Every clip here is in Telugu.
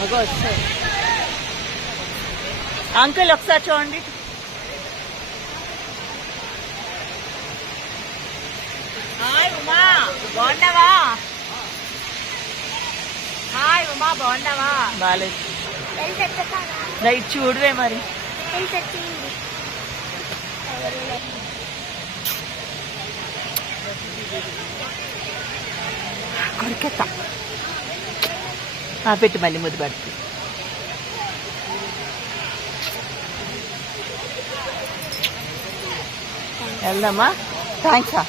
వస్తాయి. అంకుల్ ఒకసారి చూడండి. హాయ్ ఉమా, బాగున్నావా? హాయ్ ఉమా, బాగున్నావా? బాలేదు. రైట్ చూడవే మరి. కొరికెత్తా పెట్టి మళ్ళీ ముద్దు పడుతుంది. వెళ్దామా? థ్యాంక్సా.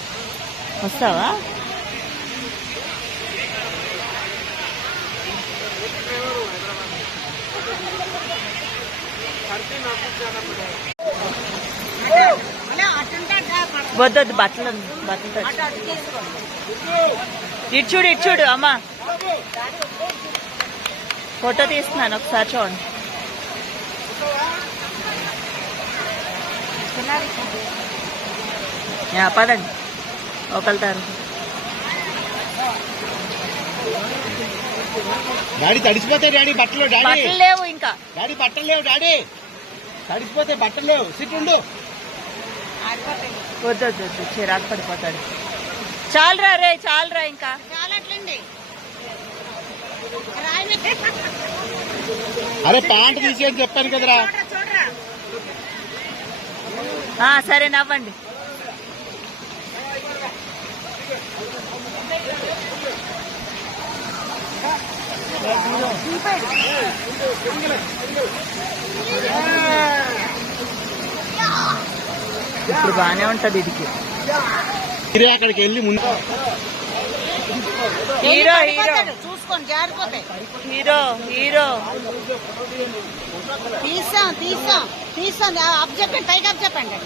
వస్తావా? వద్దొద్దు, బట్టలు ఇటు చూడు, ఇటు చూడు అమ్మా. ఫోటో తీస్తున్నాను, ఒకసారి చూడండి. పదండి ఒకళ్తారు. డాడీ తడిసిపోతాయి డాడీ బట్టలు. బట్టలు లేవు ఇంకా. డాడీ బట్టలు లేవు డాడీ, తడిసిపోతాయి బట్టలు లేవు. సిట్ ఉండు. వద్దొద్దు, చిరాకు పడిపోతాడు. చాలరా రే, చాలరా ఇంకా. అరే ప్యాంట్ తీసి అని చెప్పాను కదరా. సరే నవ్వండి. ఇప్పుడు బానే ఉంటది ఇదికి. అక్కడికి వెళ్ళి ముందు హీరో హీరో చూసుకోండి, జారిపోతాయి. హీరో హీరో తీసాం. అప్ చెప్పండి, పైకి అప్ చెప్పండి.